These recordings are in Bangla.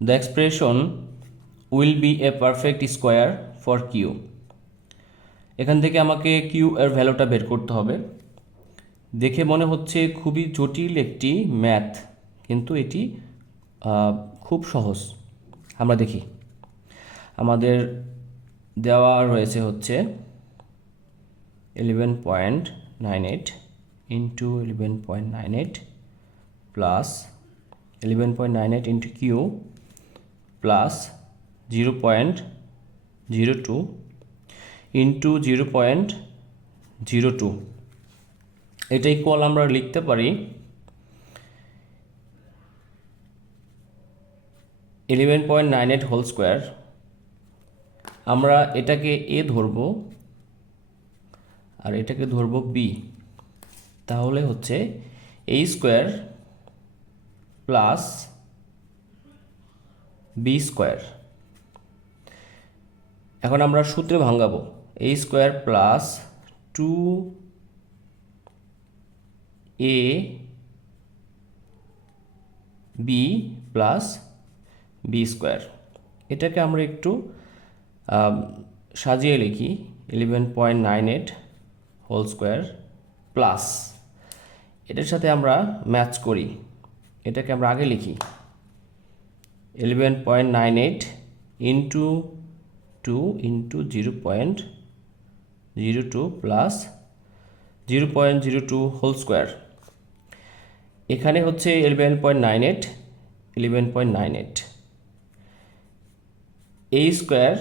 The expression will be a perfect square for Q এখান থেকে আমাকে কিউ এর ভ্যালুটা বের করতে হবে। দেখে মনে হচ্ছে খুবই জটিল একটি ম্যাথ কিন্তু এটি খুব সহজ। আমরা দেখি। আমাদের দেওয়া রয়েছে হচ্ছে eleven point nine eight into eleven point nine eight plus eleven point nine eight into Q plus zero point zero two into zero point zero two এটা ইকুয়াল আমরা লিখতে পারি eleven point nine eight whole square আমরা এটাকে এ ধরবো আর এটাকে ধরবো বি তাহলে হচ্ছে এই স্কোয়ার প্লাস বি স্কোয়ার এখন আমরা সূত্রে ভাঙাবো। A square plus two A B plus B square এটাকে আমরা একটু সাজিয়ে লিখি। Eleven point nine eight whole square plus এটার সাথে আমরা ম্যাচ করি। এটাকে আমরা আগে লিখি। Eleven point nine eight into two into zero point zero two plus zero point zero two whole square এখানে হচ্ছে eleven point nine eight eleven point nine eight A square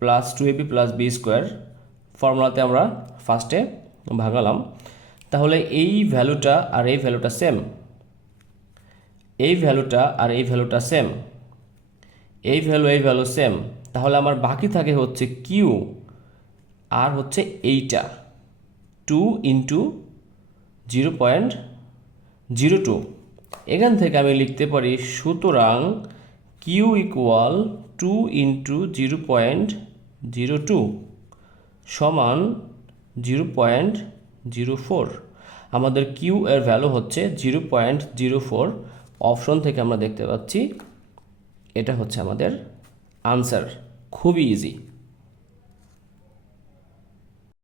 plus two A B plus B square ফর্মুলাতে আমরা ফার্স্টে ভাগালাম তাহলে এই ভ্যালুটা আর এই ভ্যালুটা সেম এই ভ্যালুটা আর এই ভ্যালুটা সেম এই ভ্যালু এই ভ্যালু সেম তাহলে আমার বাকি থাকে হচ্ছে কিউ আর হচ্ছে এইটা। Two into zero point zero two এখান থেকে আমি লিখতে পারি সুতরাং Q equal to into zero point zero two সমান জিরো পয়েন্ট জিরো ফোর আমাদের কিউ এর ভ্যালু হচ্ছে zero point zero four option থেকে আমরা দেখতে পাচ্ছি এটা হচ্ছে আমাদের আনসার খুবই ইজি